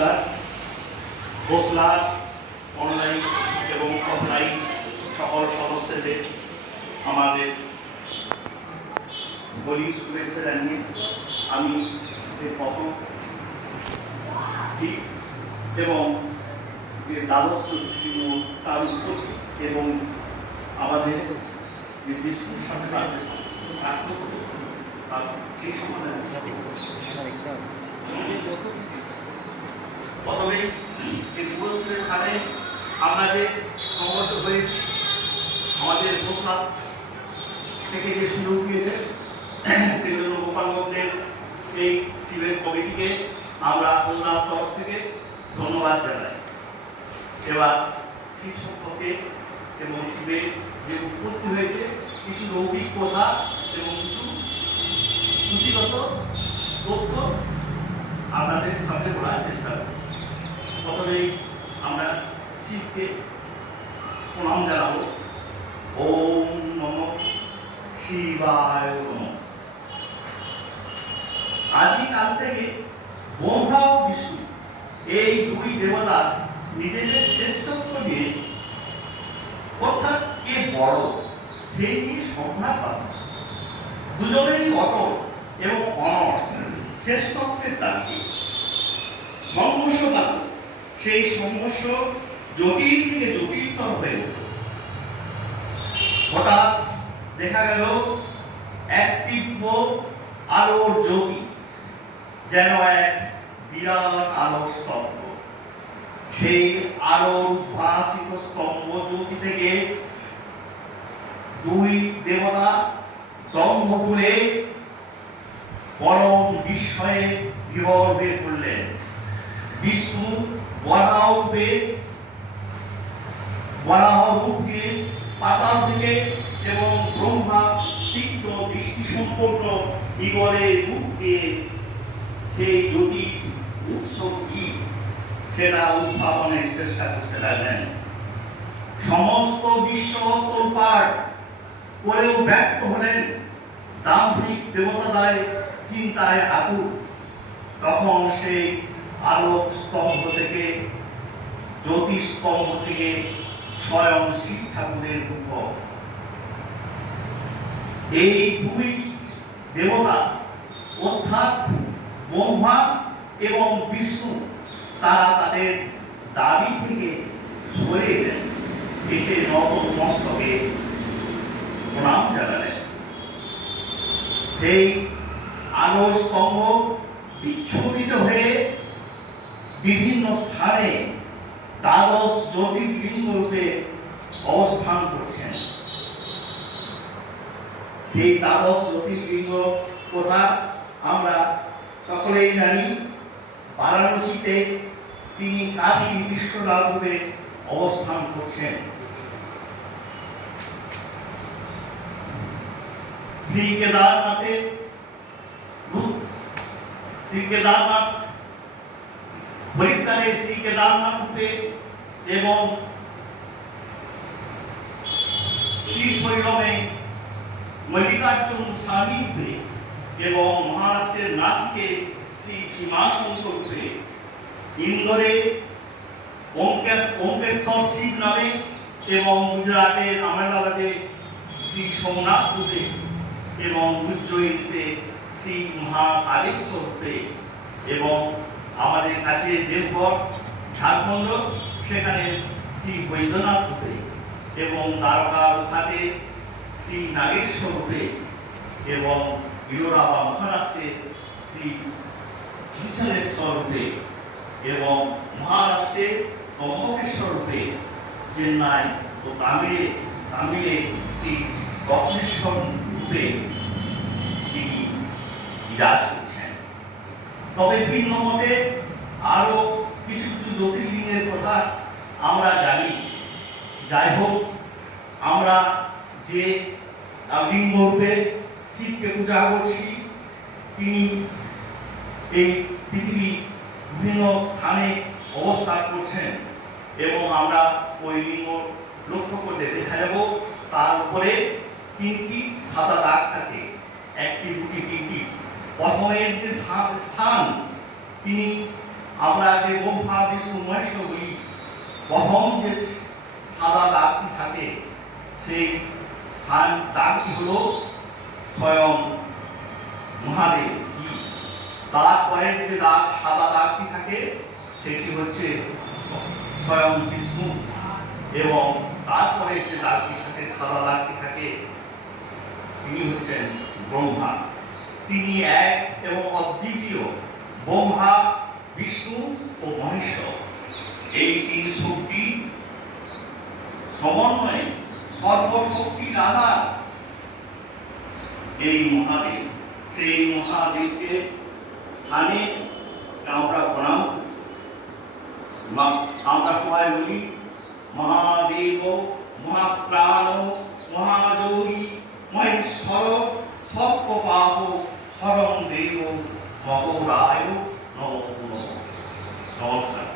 নমস্কার। ভোসলা অনলাইন এবং অফলাইন সকল সদস্যদের আমাদের বলি শুভেচ্ছা জানিয়ে আমি প্রথম এবং যে দ্বাদশ তার উপস্থিত এবং আমাদের যে বিস্কুট সাথে সেই সমাধান প্রথমে এই পুরস্কারের খানে আমরা যে সংগঠিত হয়েছি আমাদের ভোসলা থেকে যে সুযোগ দিয়েছে সেই জন্য গোপালগঞ্জের এই শিবের কমিটিকে আমরা ওনার তরফ থেকে ধন্যবাদ জানাই। এবার শিব সম্পর্কে এবং শিবের যে উৎপত্তি হয়েছে কিছু লৌকিক কথা এবং কিছু পুঁথিগত তথ্য আপনাদের সামনে বলার চেষ্টা করি। প্রথমেই আমরা শিবকে প্রণাম জানাবো। ওম নমঃ শিবায় নমঃ। আদিকাল থেকে ব্রহ্মা ও বিষ্ণু এই দুই দেবতা নিজেদের শ্রেষ্ঠত্ব নিয়ে অর্থাৎ কে বড় সেই নিয়ে সংঘাত পান। দুজনেই অটল এবং অনড় শ্রেষ্ঠত্বের দাবি সংঘর্ষ পাত। সেই সংঘর্ষ জটিল থেকে জটিলতর হয়ে উঠল। হঠাৎ দেখা গেল এক তীব্র আলোর জ্যোতি, যেন এক বিরাট আলোর স্তম্ভ। সেই আলোর উদ্ভাসিত স্তম্ভ জ্যোতি থেকে দুই দেবতা দম্ভ করে পরম বিস্ময়ে বিহর বের করলেন। বিষ্ণু বরাহ রূপকে পাতাল থেকে এবং ব্রহ্মা তীক্ষ্ণ দৃষ্টি সম্পন্ন ঈগলের রূপ দিয়ে সেই জ্যোতি উৎস কি সেটা উদ্ভাবনের চেষ্টা করতে লাগলেন। সমস্ত বিশ্ব তোলপাড় করেও ব্যর্থ হলেন। দাম্ভিক দেবতাদের চিন্তায় আকুল। তখন সেই আলোক স্তম্ভ থেকে জ্যোতিস্তম্ভ থেকে স্বয়ং শিব ঠাকুরের উদ্ভব। এই দুই দেবতা অর্থাৎ ব্রহ্মা এবং বিষ্ণু তারা তাদের দাবি থেকে সরে এলেন, এসে নতমস্তকে প্রণাম জানালেন। সেই আলো স্তম্ভ বিচ্ছুরিত হয়ে বিভিন্ন স্থানে দ্বাদশ জ্যোতির্লিঙ্গ রূপে অবস্থান করছেন। সেই দ্বাদশ জ্যোতির্লিঙ্গ কথা আমরা সকলেই জানি। বারাণসীতে তিনি কাশী বিশ্বনাথ রূপে অবস্থান করছেন। শ্রী কেদারনাথ হরিদ্বারে শ্রী কেদারনাথ রূপে এবং শ্রীশৈলমে মল্লিকার্জুন স্বামী রূপে এবং মহারাষ্ট্রের নাসিকে শ্রী ভীমাশঙ্কর রূপে, ইন্দোরে ওঙ্কেশ্বর শিব নামে এবং গুজরাটের আহমেদাবাদে শ্রী সোমনাথ রূপে এবং উজ্জয়িনীতে শ্রী মহাকালেশ্বর রূপে এবং আমাদের কাছে দেবঘর ঝাড়খণ্ড সেখানে শ্রী বৈদ্যনাথ রূপে এবং দ্বারকার খাতে শ্রী নাগেশ্বর রূপে এবং বিরোরা বা মহারাষ্ট্রে শ্রী ঘিসনেশ্বর রূপে এবং মহারাষ্ট্রে ত্রম্বকেশ্বর রূপে, চেন্নাই ও তামিলে শ্রী দক্ষিণেশ্বর রূপে তিনি বিরাজ করছেন। তবে ভিন্ন মতে আরো কিছু কিছু জ্যোতির্লিঙ্গের কথা আমরা জানি। যাই হোক, আমরা যে লিঙ্গ রূপে শিবকে পূজা করছি তিনি এই পৃথিবী বিভিন্ন স্থানে অবস্থান করছেন এবং আমরা ওই লিঙ্গ লক্ষ্য করলে দেখা যাব তার উপরে তিনটি সাদা দাগ থাকে, একটি দুটি তিনটি। প্রথমের যে স্থান তিনি আমরা যে ব্রহ্মা বিষ্ণু মহেশ্বর বলি, প্রথম যে সাদা দাগটি থাকে সেই স্থান দাগটি হলো স্বয়ং মহাদেব শিব। তারপরের যে দাগ সাদা দাগটি থাকে সেটি হচ্ছে স্বয়ং বিষ্ণু, এবং তারপরে যে দাগটি থাকে সাদা দাগটি থাকে তিনি হচ্ছেন ব্রহ্মা। তিনি এক এবং অদ্বিতীয়, ব্রহ্মা বিষ্ণু ও মহেশ্বর। এই তিন শক্তি সমন্বয়ে সর্বশক্তির আধার এই মহাদেব। সেই মহাদেবকে স্থানে আমরা প্রণাম, আমরা সবাই বলি মহাদেব মহাপ্রাণ মহাযোগী মহেশ্বর সর্ব পাপ হরং দেব মহোরায় নমঃ। নমস্কার।